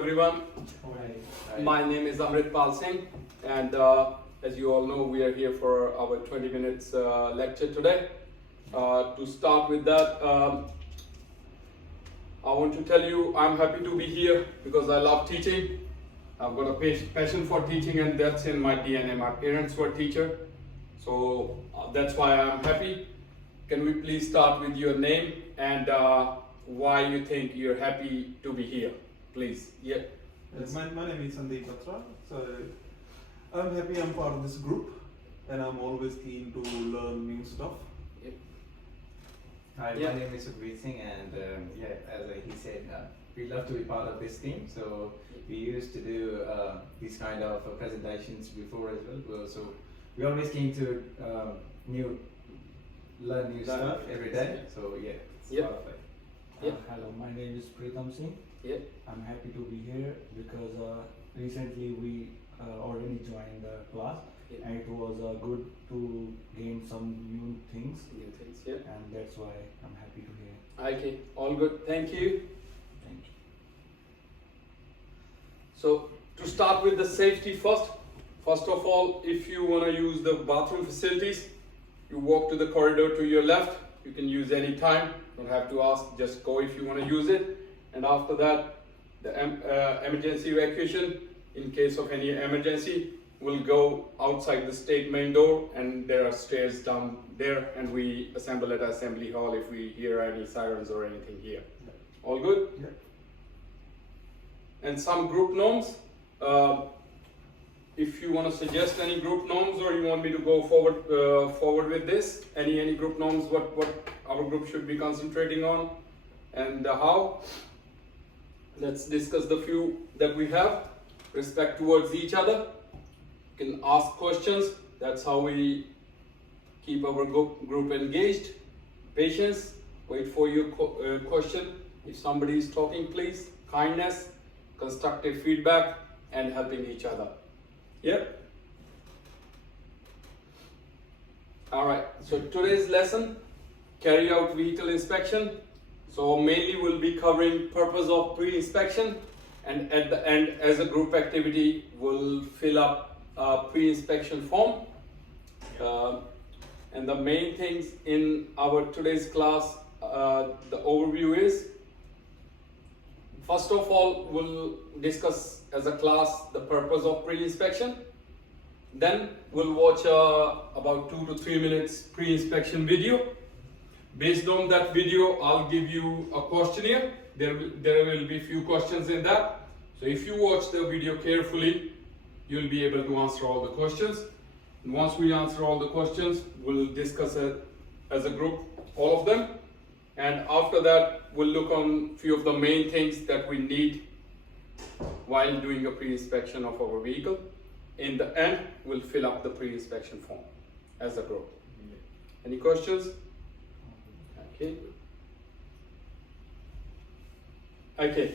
everyone. Hi. My name is Amritpal Singh, and as you all know, we are here for our 20 minutes lecture today. To start with that, I want to tell you I'm happy to be here because I love teaching. I've got a passion for teaching, and that's in my DNA. My parents were teachers, so that's why I'm happy. Can we please start with your name and why you think you're happy to be here, please? Yeah. Yes, my name is Sandeep Batra. So I'm happy I'm part of this group, and I'm always keen to learn new stuff. Yep. Hi, Yeah. my name is Sukhveer Singh, and as he said, we love to be part of this team. So we used to do these kind of presentations before as well. So we're always keen to learn new stuff every day. Yeah. So yeah, it's Yeah. part of it. Yeah. Hello, my name is Pritam Singh. Yeah. I'm happy to be here because recently we already joined the class, Yeah. and it was good to gain some new things, New things, yeah. and that's why I'm happy to hear. Okay, all good. Thank you. Thank you. So to start with the safety first of all, if you want to use the bathroom facilities, you walk to the corridor to your left. You can use any time. Don't have to ask. Just go if you want to use it. And after that, the emergency evacuation, in case of any emergency, will go outside the state main door, and there are stairs down there, and we assemble at assembly hall if we hear any sirens or anything here. All good? Yeah. And some group norms. If you want to suggest any group norms, or you want me to go forward with this, any group norms, what our group should be concentrating on, and how. Let's discuss the few that we have. Respect towards each other. You can ask questions. That's how we keep our group engaged. Patience. Wait for your question. If somebody is talking, please. Kindness, constructive feedback, and helping each other. Yep. All right. So today's lesson: carry out vehicle inspection. So mainly we'll be covering purpose of pre-inspection, and at the end, as a group activity, we'll fill up a pre-inspection form. And the main things in our today's class, the overview is, first of all, we'll discuss as a class the purpose of pre-inspection. Then we'll watch about 2 to 3 minutes pre-inspection video. Based on that video, I'll give you a questionnaire. There will be few questions in that. So if you watch the video carefully, you'll be able to answer all the questions. And once we answer all the questions, we'll discuss it as a group, all of them. And after that, we'll look on few of the main things that we need while doing a pre-inspection of our vehicle. In the end, we'll fill up the pre-inspection form as a group. Any questions? Okay.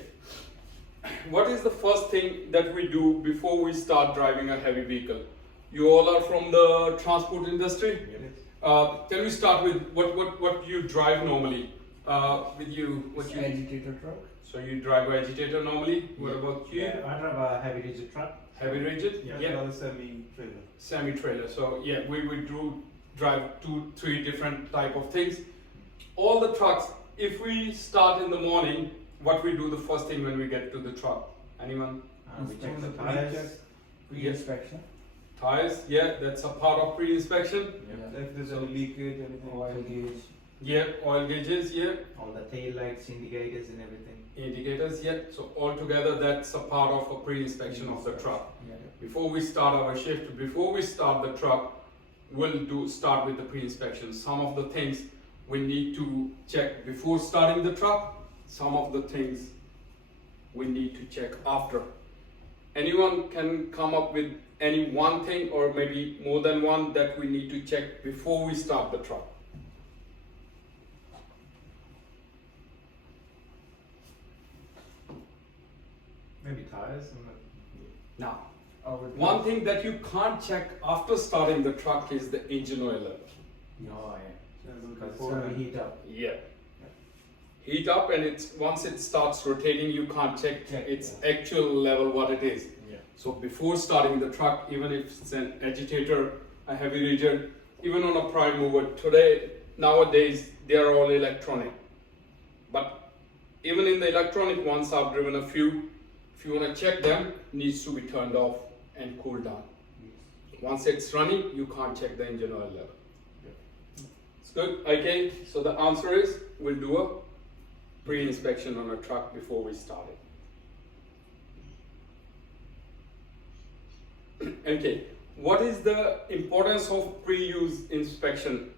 What is the first thing that we do before we start driving a heavy vehicle? You all are from the transport industry. Can we start with what you drive normally? Agitator truck. So you drive an agitator normally. What about you? Yeah, I drive a heavy rigid truck. Heavy rigid. Yeah. Semi-trailer. Semi-trailer. So yeah, we do drive 2-3 different type of things. All the trucks, if we start in the morning, what we do the first thing when we get to the truck? Anyone? We check the Pre-check. tires. Pre-inspection. Tires, yeah, that's a part of pre-inspection. Yeah. If there's any leakage, anything. Oil gauge. Yeah, oil gauges, yeah. All the tail lights, indicators, and everything. Indicators, yeah. So altogether, that's a part of a pre-inspection of the truck. Yeah. Before we start our shift, before we start the truck, we'll start with the pre-inspection. Some of the things we need to check before starting the truck. Some of the things we need to check after. Anyone can come up with any one thing, or maybe more than one, that we need to check before we start the truck. Maybe tires. Now, Our one thing that you can't check after starting the truck is the engine oil level. No, yeah. So Because it's before going to that- heat up. Yeah. heat up, and once it starts rotating, you can't check its actual level what it is. Yeah. So before starting the truck, even if it's an agitator, a heavy rigid, even on a prime mover, nowadays they are all electronic. But even in the electronic ones, I've driven a few. If you want to check them, needs to be turned off and cooled down. Once it's running, you can't check the engine oil level. It's good. Okay. So the answer is we'll do a pre-inspection on a truck before we start it. Okay. What is the importance of pre-use inspection?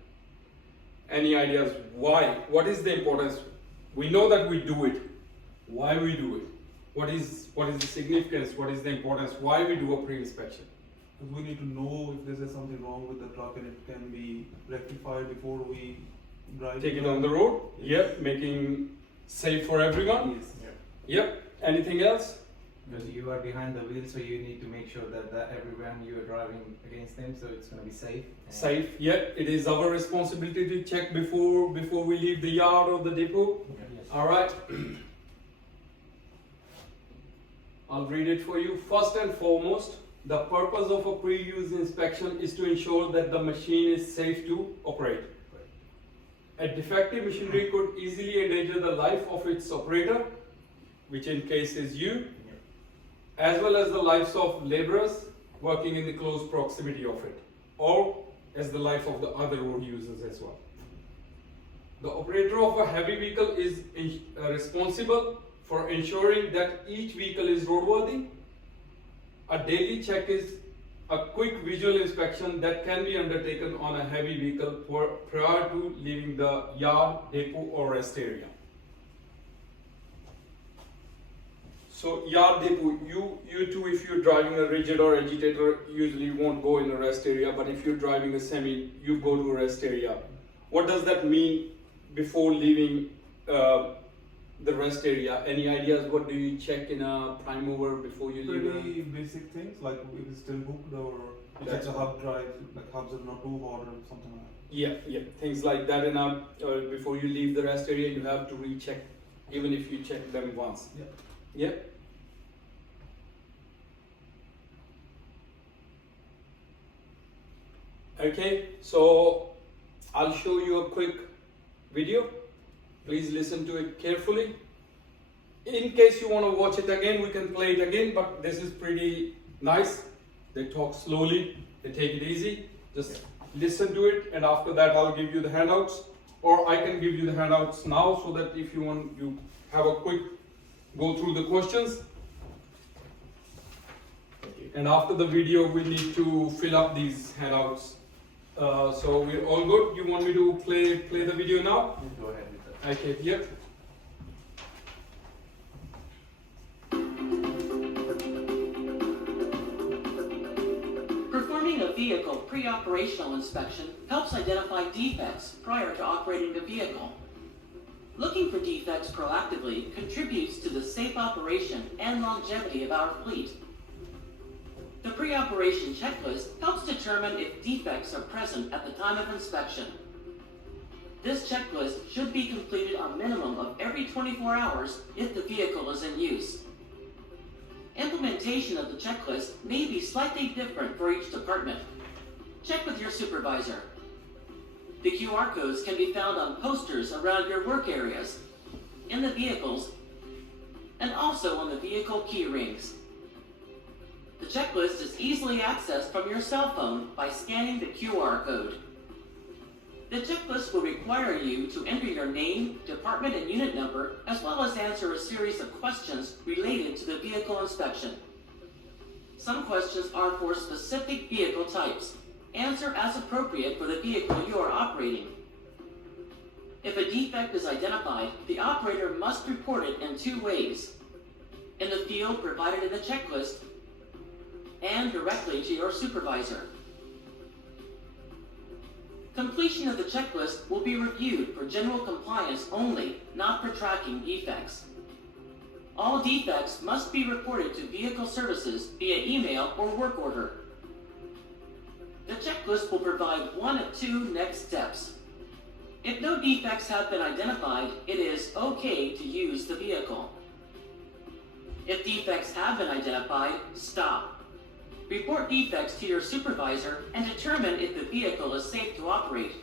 Any ideas why? What is the importance? We know that we do it. Why we do it? What is the significance? What is the importance? Why we do a pre-inspection? Because we need to know if there's something wrong with the truck and it can be rectified before we drive. Take it on the road. Yep. Making safe for everyone. Yes. Yeah. Yep. Anything else? Because you are behind the wheel, so you need to make sure that everyone you are driving against them, so it's going to be safe. Safe. Yep. It is our responsibility to check before we leave the yard or the depot. Yeah. All right. I'll read it for you. First and foremost, the purpose of a pre-use inspection is to ensure that the machine is safe to operate. A defective machinery could easily endanger the life of its operator, which in case is you, as well as the lives of laborers working in the close proximity of it, or as the life of the other road users as well. The operator of a heavy vehicle is responsible for ensuring that each vehicle is roadworthy. A daily check is a quick visual inspection that can be undertaken on a heavy vehicle prior to leaving the yard, depot or rest area. So yard, depot, you too, if you're driving a rigid or agitator, usually won't go in a rest area, but if you're driving a semi, you go to a rest area. What does that mean before leaving the rest area? Any ideas? What do you check in a prime mover before you leave? Pretty basic things like if it's still hooked or if it's a hub drive, like hubs are not too hot or something like that. Yeah, things like that. And before you leave the rest area, you have to recheck, even if you check them once. Yeah. Okay, so I'll show you a quick video. Please listen to it carefully. In case you want to watch it again, we can play it again, but this is pretty nice. They talk slowly, they take it easy. Just listen to it, and after that I'll give you the handouts, or I can give you the handouts now so that if you want, you have a quick go through the questions. And after the video, we need to fill up these handouts. So we're all good. You want me to play the video now? Go ahead with that. Okay, yep. Performing a vehicle pre-operational inspection helps identify defects prior to operating the vehicle. Looking for defects proactively contributes to the safe operation and longevity of our fleet. The pre-operation checklist helps determine if defects are present at the time of inspection. This checklist should be completed a minimum of every 24 hours if the vehicle is in use. Implementation of the checklist may be slightly different for each department. Check with your supervisor. The QR codes can be found on posters around your work areas, in the vehicles, and also on the vehicle key rings. The checklist is easily accessed from your cell phone by scanning the QR code. The checklist will require you to enter your name, department, and unit number, as well as answer a series of questions related to the vehicle inspection. Some questions are for specific vehicle types. Answer as appropriate for the vehicle you are operating. If a defect is identified, the operator must report it in two ways: in the field provided in the checklist, and directly to your supervisor. Completion of the checklist will be reviewed for general compliance only, not for tracking defects. All defects must be reported to Vehicle Services via email or work order. The checklist will provide one of two next steps. If no defects have been identified, it is okay to use the vehicle. If defects have been identified, stop. Report defects to your supervisor and determine if the vehicle is safe to operate.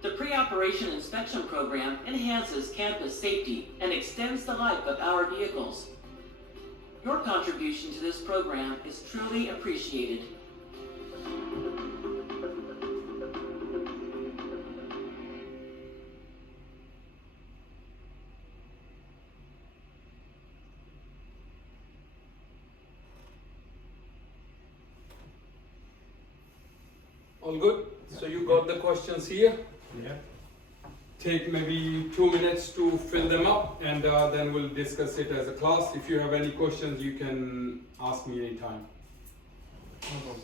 The pre-operation inspection program enhances campus safety and extends the life of our vehicles. Your contribution to this program is truly appreciated. All good? So you got the questions here. Yeah. Take maybe 2 minutes to fill them up, and then we'll discuss it as a class. If you have any questions, you can ask me anytime. No problem.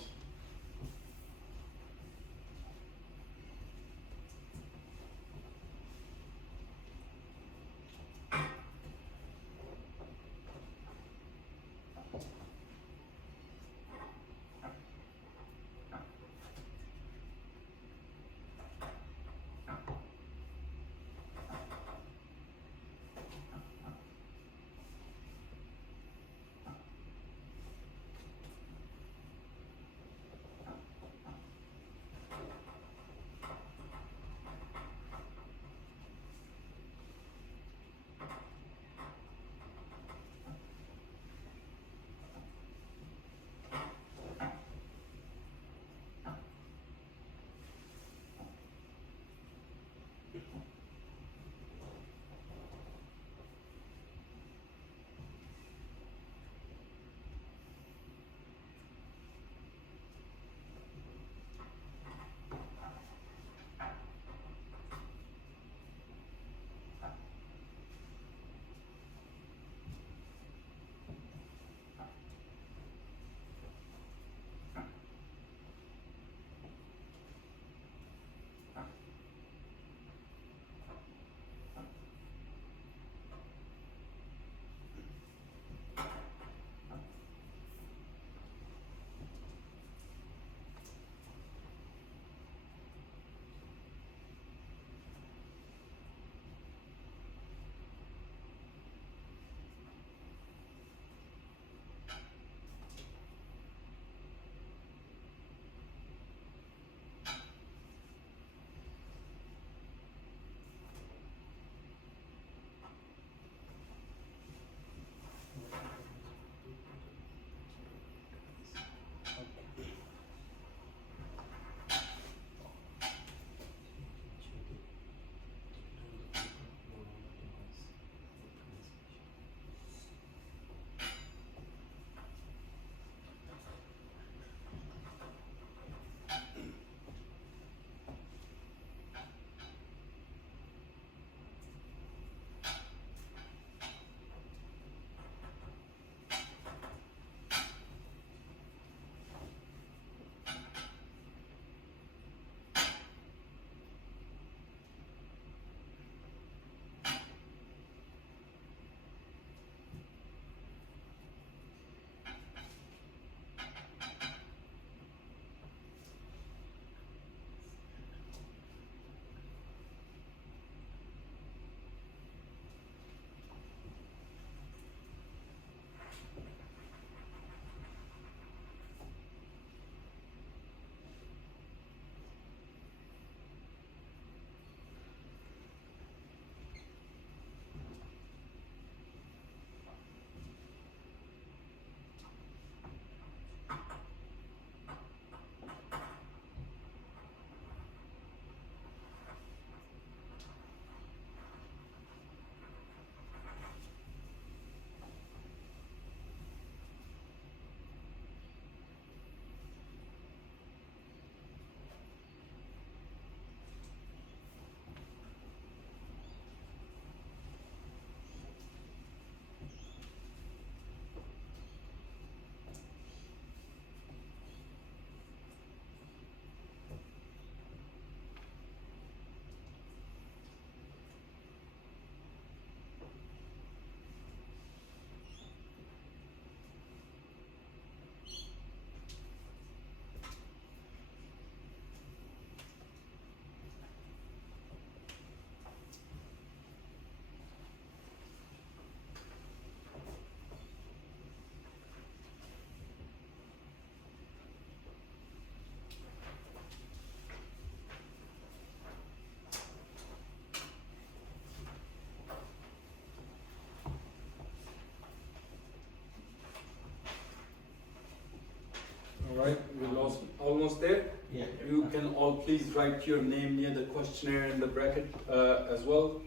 right, we lost almost there. Yeah. You can all please write your name near the questionnaire in the bracket as well.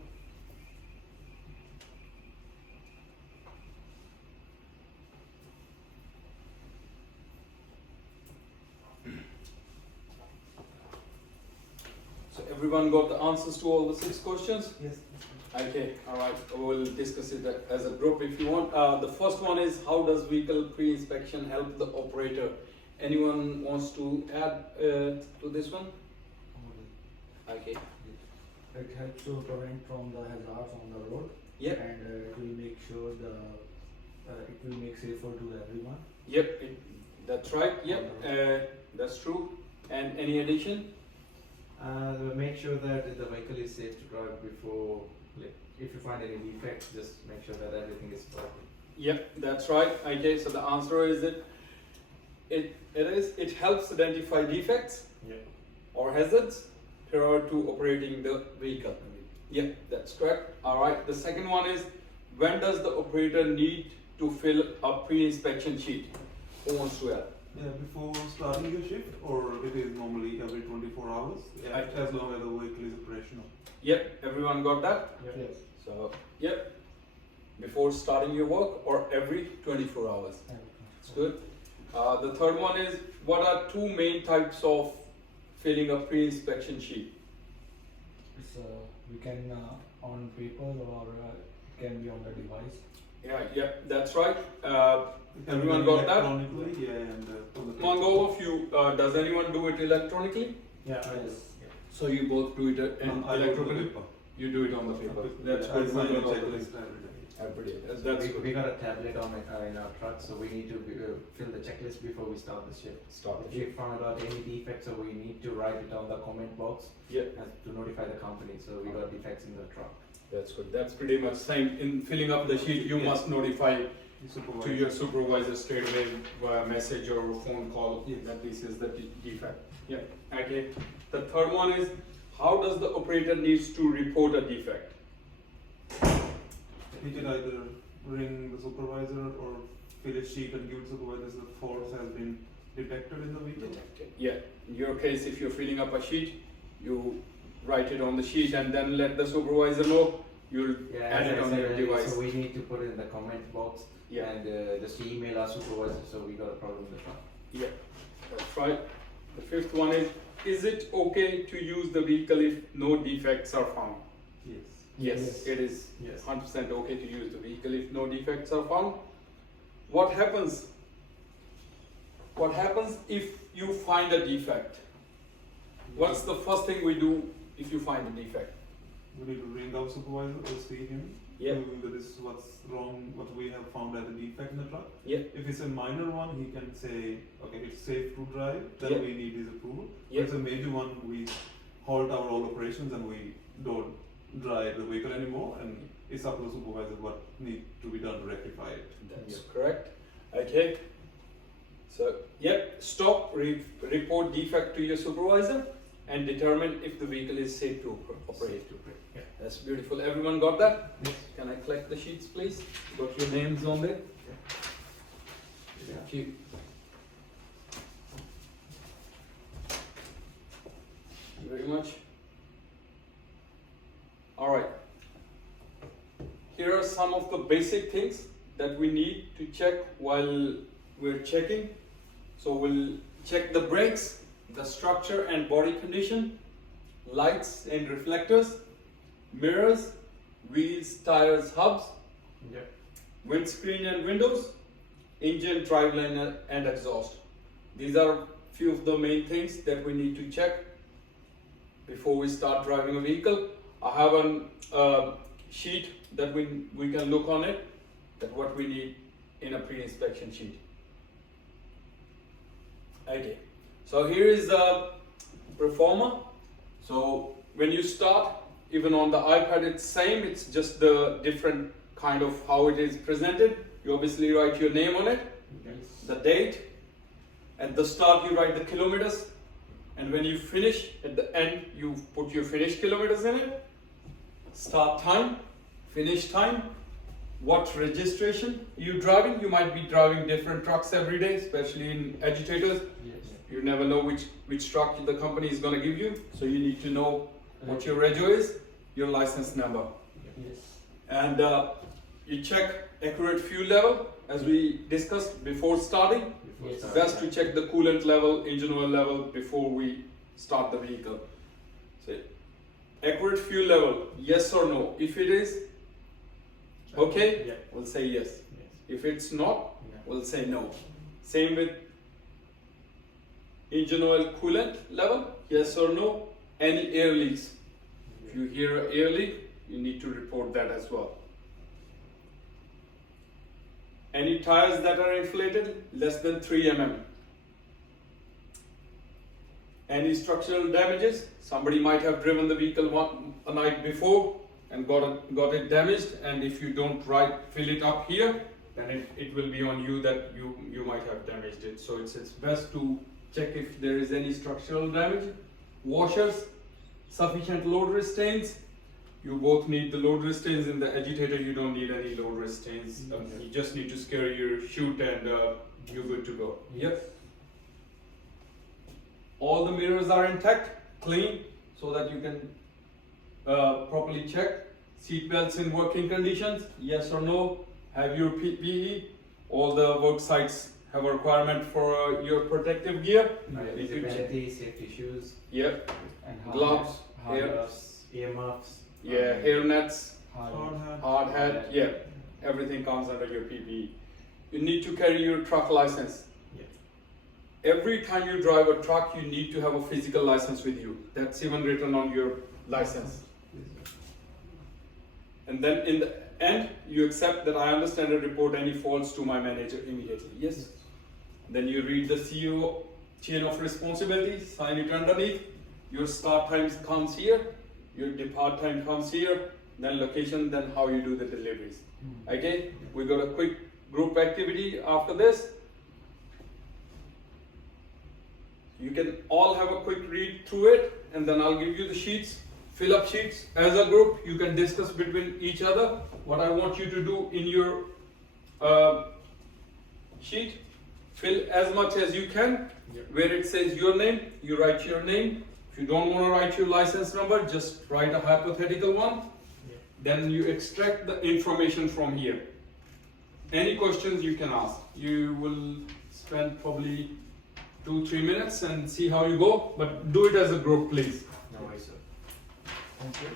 So everyone got the answers to all the 6 questions? Yes. Okay, alright, we'll discuss it as a group if you want. The first one is, how does vehicle pre-inspection help the operator? Anyone wants to add to this one? Okay. It helps to prevent from the hazards on the road. Yep. And it will make sure it will make safer to everyone. Yep, that's right. Yep, that's true. And any addition? Make sure that the vehicle is safe to drive before, like, if you find any defects, just make sure that everything is proper. Yep, that's right. Okay, so the answer is that it helps identify defects Yeah. or hazards prior to operating the vehicle. Yep, that's correct. Alright, the second one is, when does the operator need to fill a pre-inspection sheet? Who wants to add? Yeah, before starting your shift, or it is normally every 24 hours, yeah, as long as the vehicle is operational. Yep, everyone got that? Yes. So, yep, before starting your work or every 24 hours. It's good. The third one is, what are 2 main types of filling a pre-inspection sheet? It's we can on paper or it can be on the device. Yeah, that's right. It can Everyone be got that? electronically, yeah, and on the Among all of you, does anyone do it electronically? Yeah. Yes. So you both do it I do the electronically? paper. You do it on the paper. That's Yeah, good. I sign We a do it on the checklist paper. every day. Every day. That's we good. got a tablet on in our truck, so we need to fill the checklist before we start the shift. Start If the we found out any defects, so we need to write it on the comment box Yeah, and to notify the company. So we got defects in the truck. that's good. That's pretty much same. In filling up the sheet, you must notify The supervisor. to your supervisor straight away via message or phone call Yes. that this is the defect. Yeah. Okay. The third one is, how does the operator needs to report a defect? He can either ring the supervisor or fill a sheet and give it to the supervisor that the fault has been detected in the vehicle. Yeah. In your case, if you're filling up a sheet, you write it on the sheet and then let the supervisor know. You'll add as it I on said your earlier, device. so we need to put it in the comment box Yeah. and just email our supervisor. So we got a problem in the truck. Yeah, that's right. The fifth one is it okay to use the vehicle if no defects are found? Yes. Yes, Yes. it is Yes. 100% okay to use the vehicle if no defects are found. What happens? What happens if you find a defect? What's the first thing we do if you find a defect? We need to ring our supervisor or see him. Yeah. This is what's wrong, what we have found as a defect in the truck. Yeah. If it's a minor one, he can say, okay, it's safe to drive, then Yeah. we need his approval. Yeah. If it's a major one, we halt our all operations and we don't drive the vehicle anymore, and it's up to the supervisor what need to be done to rectify it. That's correct. Okay. So, yep, stop, report defect to your supervisor and determine if the vehicle is safe to operate. Yeah. That's beautiful. Everyone got that? Yes. Can I collect the sheets, please? Got your names on there? Yeah. Thank you. Thank you very much. All right. Here are some of the basic things that we need to check while we're checking. So we'll check the brakes, the structure and body condition, lights and reflectors, mirrors, wheels, tires, hubs, Yeah. windscreen and windows, engine, driveline and exhaust. These are few of the main things that we need to check before we start driving a vehicle. I have a sheet that we can look on it, that what we need in a pre-inspection sheet. Okay, so here is the performer. So when you start, even on the iPad it's same, it's just the different kind of how it is presented. You obviously write your name on it, the date. At the start you write the kilometers, and when you finish, at the end you put your finished kilometers in it. Start time, finish time, what registration you're driving. You might be driving different trucks every day, especially in agitators. Yes. You never know which truck the company is gonna give you, so you need to know what your rego is, your license number. Yes. And you check accurate fuel level, as we discussed before starting. Yes. Best to check the coolant level, engine oil level before we start the vehicle. So, accurate fuel level, yes or no? If it is okay, Yeah. we'll say yes. Yes. If it's not, Yeah. we'll say no. Same with engine oil coolant level, yes or no? Any air leaks. If you hear an air leak, you need to report that as well. Any tires that are inflated less than 3 mm. Any structural damages, somebody might have driven the vehicle a night before and got it damaged, and if you don't fill it up here, then it will be on you that you might have damaged it. So it's best to check if there is any structural damage. Washers, sufficient load restraints. You both need the load restraints. In the agitator, you don't need any load restraints. You just need to scare your chute and you're good to go. Yep. All the mirrors are intact, clean, so that you can properly check. Seat belts in working conditions, yes or no. Have your PPE. All the work sites have a requirement for your protective gear. You need to check. Visibility, safety shoes, Yep. And Gloves, hard hair, gloves, earmuffs. yeah, hair nets, hard. hard hat, yeah. Everything comes under your PPE. You need to carry your truck license. Yeah. Every time you drive a truck, you need to have a physical license with you. That's even written on your license. And then in the end, you accept that I understand and report any faults to my manager immediately. Yes. Then you read the CEO chain of responsibility, sign it underneath. Your start time comes here, your depart time comes here, then location, then how you do the deliveries. Okay, we got a quick group activity after this. You can all have a quick read through it, and then I'll give you the sheets. Fill up sheets as a group. You can discuss between each other. What I want you to do in your sheet, fill as much as you can. Yeah. Where it says your name, you write your name. If you don't want to write your license number, just write a hypothetical one. Yeah. Then you extract the information from here. Any questions you can ask. You will spend probably 2-3 minutes and see how you go, but do it as a group, please. No worries, sir. Thank you.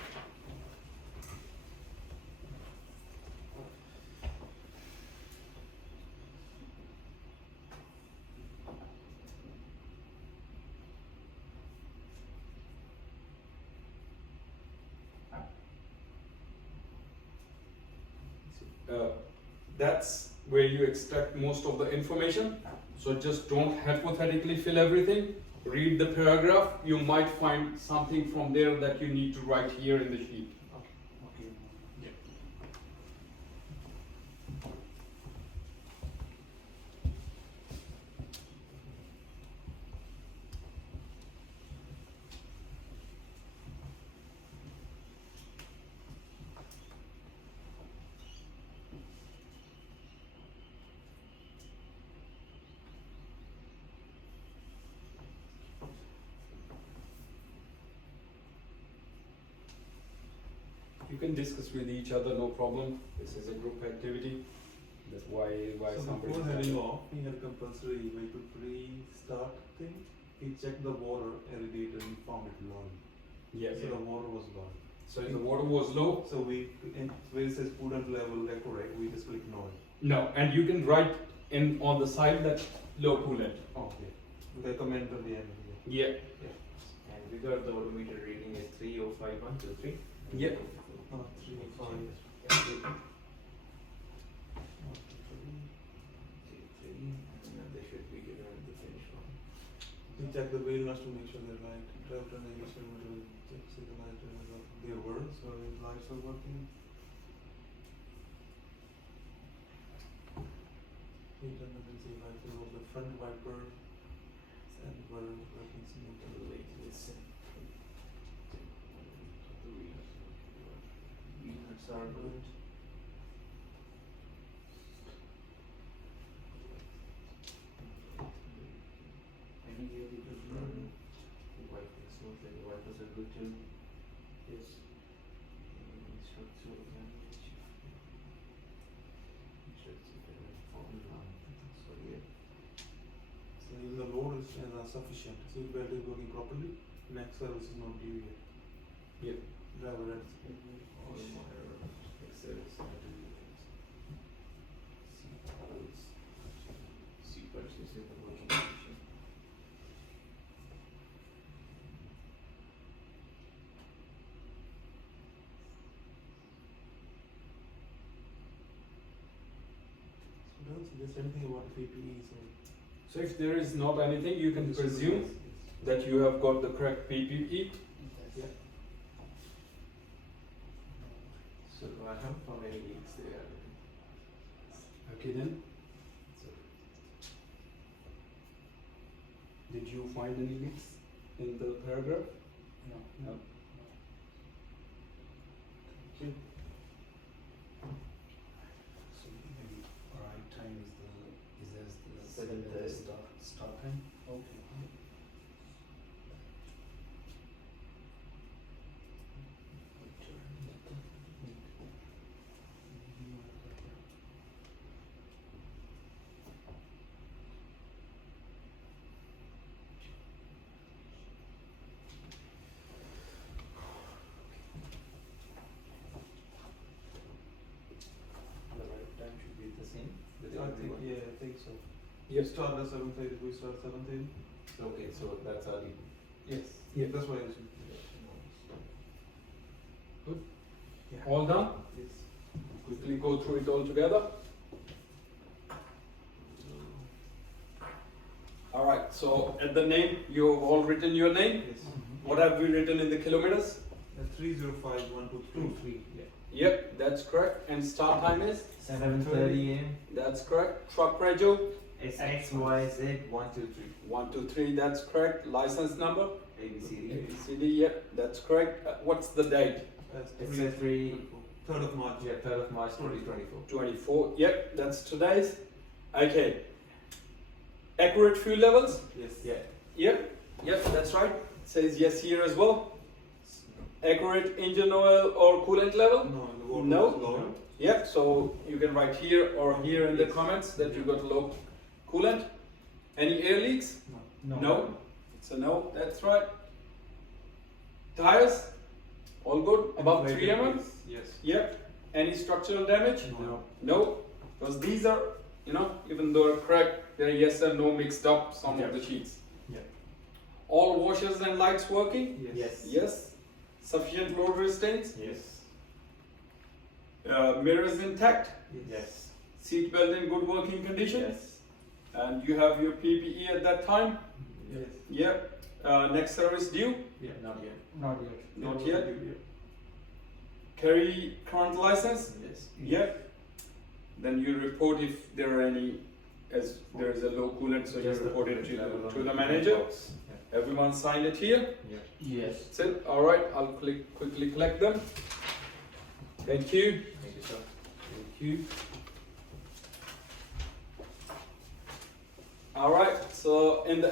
That's where you extract most of the information. So just don't hypothetically fill everything. Read the paragraph. You might find something from there that you need to write here in the sheet. Okay. You can discuss with each other, no problem. This is a group activity. That's why So somebody. before heading off, we had compulsory vehicle pre-start thing. He checked the water, irrigator, and found it low. Yes. So the water was low. So if the water was low, So where it says coolant level accurate, we just click no. no, and you can write in on the side that low coolant. Okay. The comment on the end. Yeah. And we got the odometer reading is 305.123. Yeah. 3, 5. And they should be given at the finish line. We check the wheel nuts to make sure they're right. Drive turn navigation will check see the light they were, so the lights are working. We turn the see light below the front wiper and were working smoothly. Units are good. sufficient. Seat belt is working properly. Next service is not due yet. Yep. Driver ends. All minor except seat belts is in the working condition. So don't suggest anything about PPE. So if there is not anything, you can presume that you have got the correct PPE. Yeah. So I haven't found any leaks there. Okay then. So Did you find any leaks in the paragraph? No. No. Okay. So maybe right time is as the 7:30. start time. Okay. the right time should be the same with I think, everyone. yeah, I think so. Yes. Start at 7:30. We start 7:30. Okay, so that's early. Yes. Yeah. That's what I assume. All done? Yes. Quickly go through it all together. All right. So at the name, you have all written your name. Yes. What have we written in the kilometers? 305123. Yeah. Yep, that's correct. And start time is? 7:30 a.m. That's correct. Truck radio? XYZ 123. 123, that's correct. License number? ABCD. ABCD, yep, that's correct. What's the date? That's It's a 3rd of March. Yeah, 3rd of March 2024. 24, yep, that's today's. Okay. Accurate fuel levels? Yes. Yeah. Yep, that's right. It says yes here as well. Accurate engine oil or coolant level? No, the water No. is low. Yep, so you can write here or here in the Yes. comments that you got low coolant. Any air leaks? No. No. It's a no, that's right. Tires? All good? Above 3 mm? Yes. Yep. Any structural damage? No. No. Because these are, even though correct, they're yes and no mixed up, some of the sheets. Yeah. All washers and lights working? Yes. Yes. Sufficient load resistance? Yes. Mirrors intact? Yes. Seat belt in good working condition? Yes. And you have your PPE at that time? Yes. Yep. Next service due? Yeah. Not yet. Not yet. Not yet. Carry current license? Yes. Yep. Then you report if there are any, as there is a low coolant, so you Just the report it coolant level to on the the manager. box. Everyone signed it here. Yeah. Yes. That's it. All right. I'll quickly collect them. Thank you. Thank you, sir. Thank you. All right. So in the